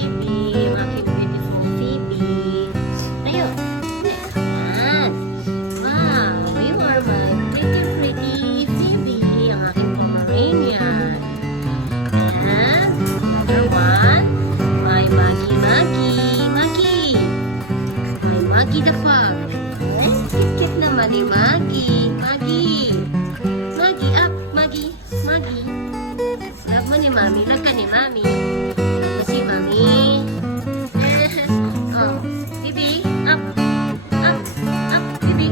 Phoebe, ang aking beautiful Phoebe. Ayun. Ayan. Wow, you are my pretty Phoebe, ang aking Pomeranian. And number one, my Maggie. My Maggie the Fog. Cute naman ni Maggie. Maggie, up. Maggie. Love mo ni Mami. Hug ka ni Mami. Ito si Mami. Oh, Bibi. Up. Bibi.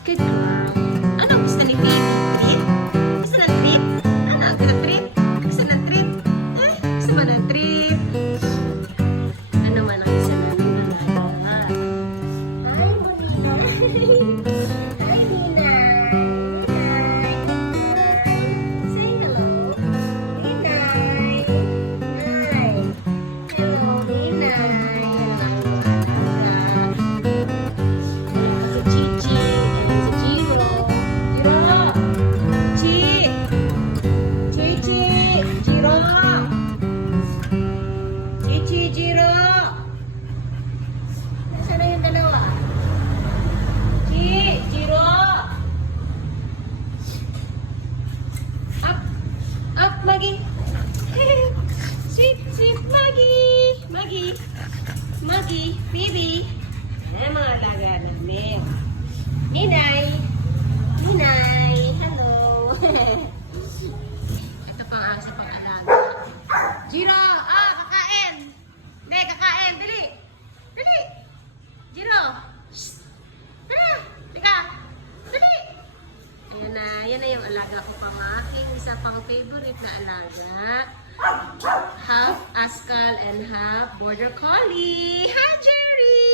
Good girl. Ano gusto ni Bibi? Treat? Gusto ng treat? Ano? Treat? Gusto ng treat? Gusto mo ng treat? Ano man ang isa namin nalala? Hi, Bonita. Hi, Nina. Say hello. Nina. Hi. Hello, Nina. Si Chichi and si Jiro. Jiro. Nasaan na yung dalawa? Jiro. Up, Maggie. Sweet Maggie. Bibi. Ayan mga alaga namin. Ninay. Hello. Ito pang ang sa pang-alaga. Jiro, kakain. Hindi, kakain. Dali. Jiro. Shh. Teka. Dali. Yan na yung alaga ko pang aking isa pang favorite na alaga. Half Askal and half Border Collie. Hi, Jerry!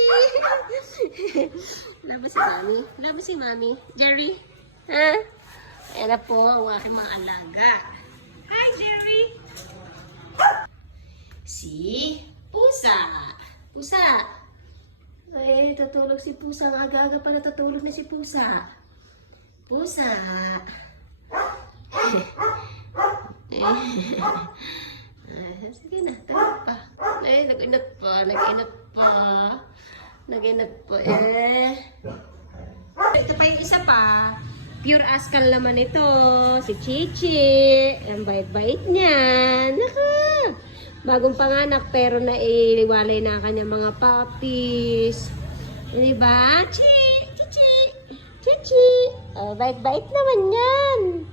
Labo si Mami. Jerry? Ha? Ayan na po ang aking mga alaga. Hi, Jerry! Si Pusa. Ay, tutulog si Pusa. Ang aga-aga pa natutulog na si Pusa. Sige na, tulog pa. Ay, nag-inat pa. Ito pa yung isa pa. Pure Askal naman ito. Si Chichi. Ang bait-bait niya. Naku! Bagong panganak pero naiwalay na kanyang mga puppies. Diba? Chichi! Oh, bait-bait naman yan.